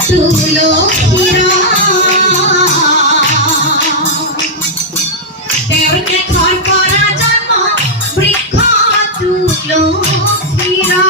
তুলসীৰা দেওকে ঘৰ কৰা জন্ম বৃক্ষ তুলসীৰা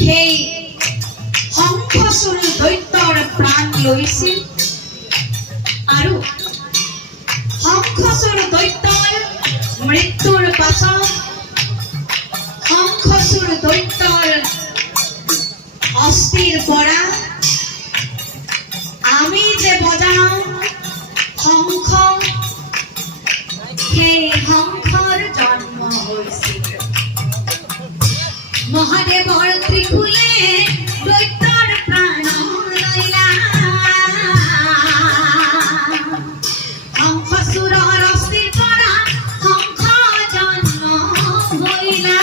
সেই শংখচূড় দৈত্যৰ প্ৰাণ লৈছিল আৰু শংখচূড় দৈত্যৰ মৃত্যুৰ পাছত শংখচূড় দৈত্যৰ অস্থিৰ পৰা আমি যে বজাওঁ শংখ সেই শংখৰ জন্ম হৈছিল মহাদেৱৰ ত্ৰিশূলে দৈত্যৰ প্ৰাণ লইলা শংখচূড়ৰ অস্থিৰ পৰা শংখ জন্ম হইলা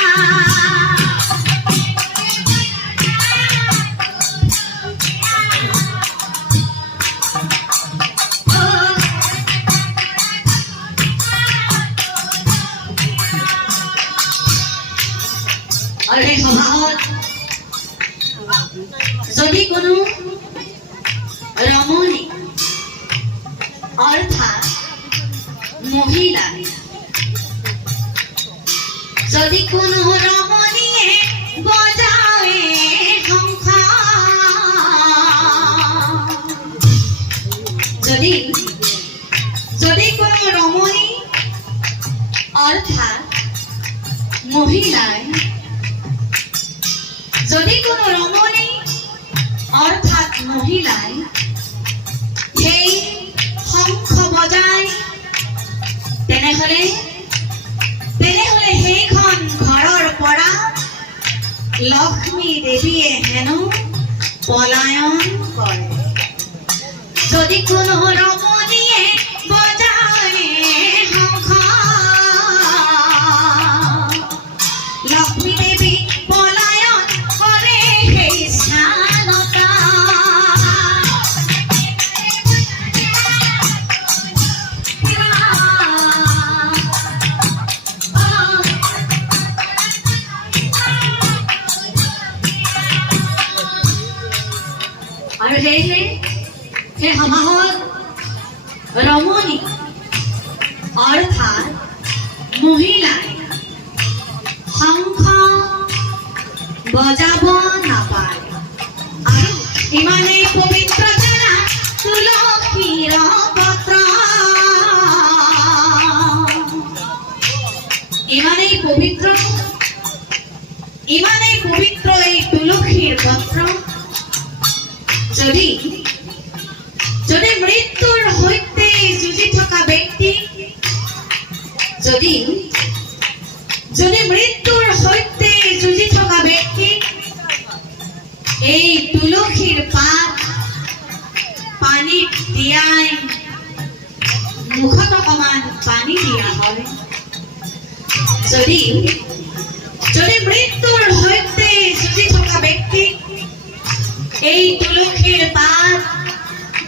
আৰু এই সভাত যদি কোনো ৰমণী অৰ্থাৎ মহিলা যদি কোনো ৰমণীয়ে বজাৱে শংখ যদি কোনো ৰমণী অৰ্থাৎ মহিলাই যদি কোনো ৰমণী অৰ্থাৎ মহিলাই সেই শংখ বজায় তেনেহলে সেইখন ঘৰৰ পৰা লক্ষ্মী দেৱীয়ে হেনো পলায়ন কৰে যদি কোনো ৰমণীয়ে বজায় শংখ লক্ষ্মী দেৱী আৰু সেই সভাত ৰমণী অৰ্থাৎ মহিলাই শংখ বজাব নাপায় আৰু ইমানেই পবিত্ৰ জনা তুলসীৰ পত্ৰ ইমানেই পবিত্ৰ এই তুলসীৰ পত্ৰ যদি মৃত্যুৰ সৈতে যুঁজি থকা ব্যক্তি যদি মৃত্যুৰ সৈতে যুঁজি থকা ব্যক্তি এই তুলসীৰ পাত পানীত তিয়াই মুখত অকমান পানী দিয়া হয় যদি মৃত্যুৰ সৈতে যুঁজি থকা ব্যক্তি এই তুলসীৰ পাত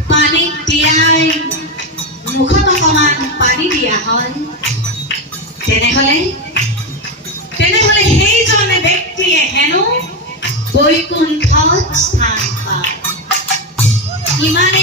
পানীত তিয়াই মুখত অকমান পানী দিয়া হয় তেনেহলে সেইজন ব্যক্তিয়ে হেনো বৈকুণ্ঠত স্থান পায় ইমান